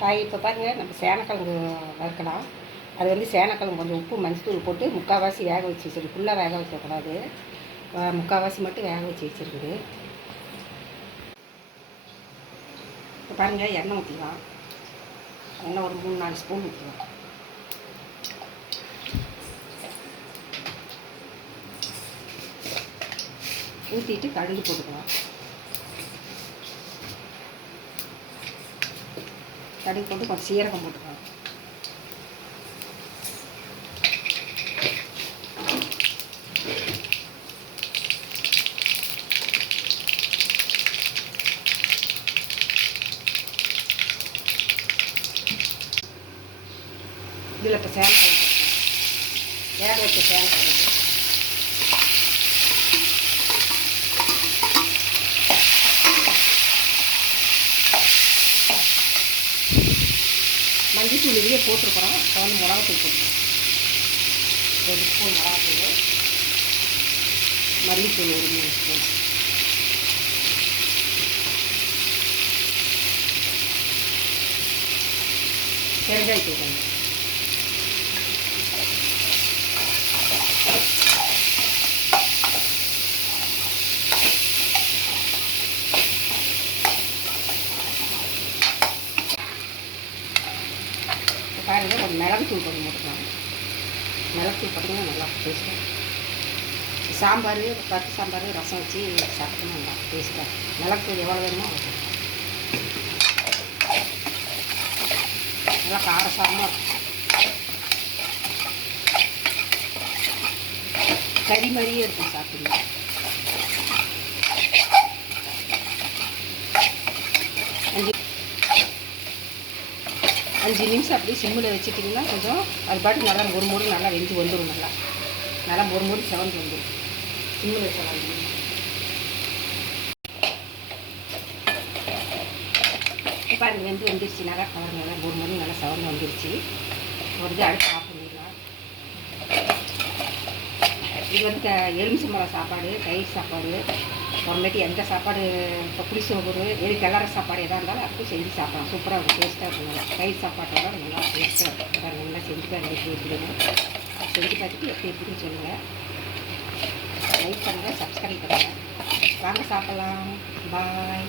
Hi. இப்போ பாருங்கள், நம்ம சேனக்கிழங்கு வறுக்கலாம். அது வந்து சேனக்கிழங்கு கொஞ்சம் உப்பு மஞ்சத்தூள் போட்டு முக்கால்வாசி வேக வச்சு வச்சுருக்கு. ஃபுல்லாக வேக வைக்கக்கூடாது, முக்கால்வாசி மட்டும் வேக வச்சு வச்சுருக்குது. இப்போ பாருங்கள், எண்ணெய் ஊற்றிக்கலாம். எண்ணெய் ஒரு 3-4 ஸ்பூன் ஊற்றிக்கலாம். ஊற்றிட்டு கடுகு போட்டுக்கலாம். கடுகு போட்டு கொஞ்சம் சீரகம் போட்டுக்கலாம். இதில் இப்போ சேனக்கிழங்கு வேக வச்ச சேனக்கிழங்கு மஞ்சத்தூள் இதுலேயே போட்டிருக்கிறோம். இப்போ வந்து மிளகாத்தூள் போட்டுருக்கோம். 2 ஸ்பூன் மிளகாத்தூள், மல்லித்தூள் ஒரு 3 ஸ்பூன், பெருங்காயத்தூள் கொஞ்சம், பாருங்கள் கொஞ்சம் மிளகுத்தூள் கொஞ்சம் போட்டுக்கலாம். மிளகுத்தூள் போட்டிங்கன்னா நல்லா டேஸ்ட்டாக. சாம்பார், பருப்பு சாம்பார், ரசம் வச்சு சாப்பிட்டோம்னா நல்லா டேஸ்ட்டாக. மிளகுத்தூள் எவ்வளோ வேணுமோ அவ்வளோ நல்லா காரசாரமாக இருக்கும். கறி மாதிரியே இருக்கும் சாப்பிடுங்க. அஞ்சு நிமிஷம் அப்படியே சிம்மில் வச்சுட்டிங்கன்னா கொஞ்சம் அது பாட்டு நல்லா ஒரு நல்லா வெந்து வந்துடும். நல்லா ஒரு செவந்து வந்துடும். சிம்மில் வச்சலாம். இப்போ அது வந்துருச்சு. நல்லா கலர் நல்லா நல்லா செவந்து வந்துருச்சு. ஒரு அடுத்து ஆஃப் பண்ணிடலாம். இது வந்து எலுமிச்சம்பழம் சாப்பாடு, தயிர் சாப்பாடு, அப்புறமேட்டு எந்த சாப்பாடு, இப்போ புளிசோறு, கிளற சாப்பாடு எதாக இருந்தாலும் அதுக்கும் செஞ்சு சாப்பிடலாம். சூப்பராக இருக்கும், டேஸ்ட்டாக இருக்கும். தயிர் சாப்பாட்டோட நல்லா டேஸ்ட்டாக இருக்கும். நல்லா செஞ்சு எப்படி எப்படின்னு செஞ்சு பார்த்துட்டு எப்படின்னு சொல்லுங்கள். லைக் பண்ணுங்கள், சப்ஸ்கிரைப் பண்ணுங்கள். வாங்க சாப்பிட்லாம். பாய்.